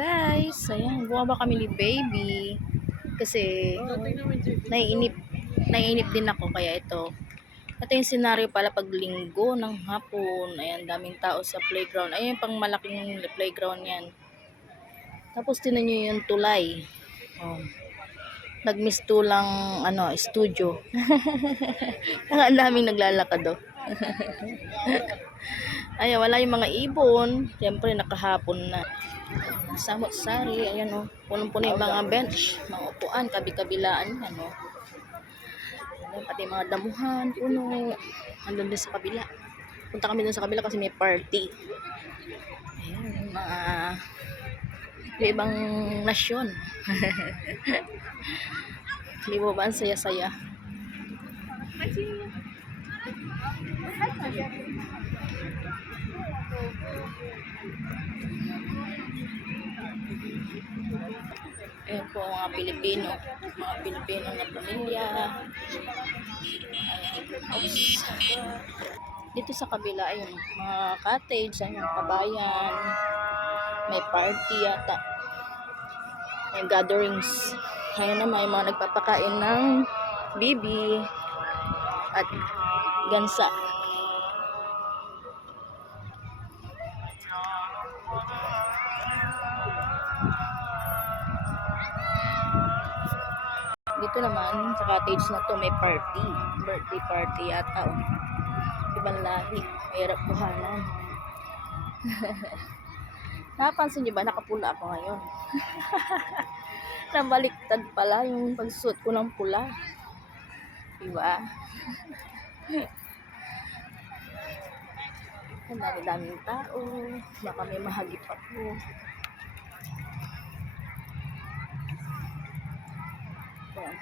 guys, ayan, bumaba kami ni baby kasi naiinip din ako kaya ito yung senaryo pala pag linggo ng hapon. Ayan, daming tao sa playground. Ayan, pang malaking playground yan. Tapos tinan nyo yung tulay. Oh, nagmiss lang studio. Ang daming naglalakad do. Ayan, wala yung mga ibon. Siyempre nakahapon na. Samot sari, ayan o. Punong-puno yung mga bench, mga upuan, kabi-kabilaan yan o. Ayan, pati mga damuhan, puno. Andun din sa kabila. Punta kami dun sa kabila kasi may party. Ayan, mga ibang nasyon. Di mo ba ang saya-saya? Ayan po mga Pilipino na pamilya. Ayan. Oops. Dito sa kabila, ayun, mga cottage, ayun, kabayan. May party yata. May gatherings. Ayun na, may mga nagpapakain ng bibi at gansa. Dito naman sa cottage na to may party, birthday party yata oh. Ibang lahi, mahirap buhanan. Napansin niyo ba nakapula ako ngayon? Nabaliktad pala yung pagsuot ko ng pula, diba? Ang dami-daming tao, baka may mahagip ako. Ayan.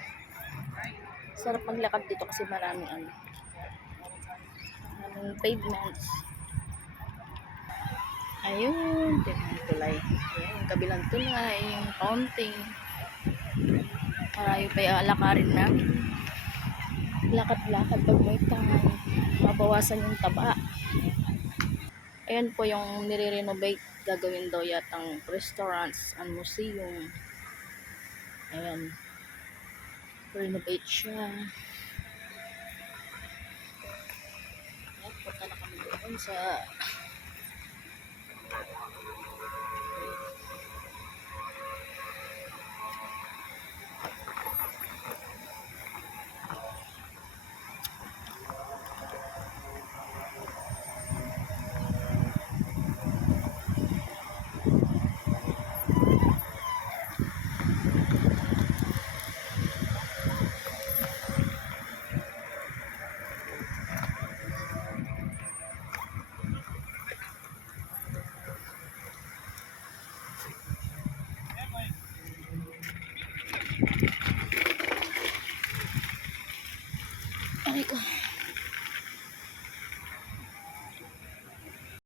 Sarap maglakad dito kasi maraming pavements. Ayun, tingnan tulay. Ayun, kabilang tulay, yung fountain. Parayo pa yung alakarin namin. Lakad-lakad pag may time. Mabawasan yung taba. Ayan po yung nire-renovate. Gagawin daw yatang restaurants and museum. Ayan. Renovate siya. Ayan, punta na kami doon sa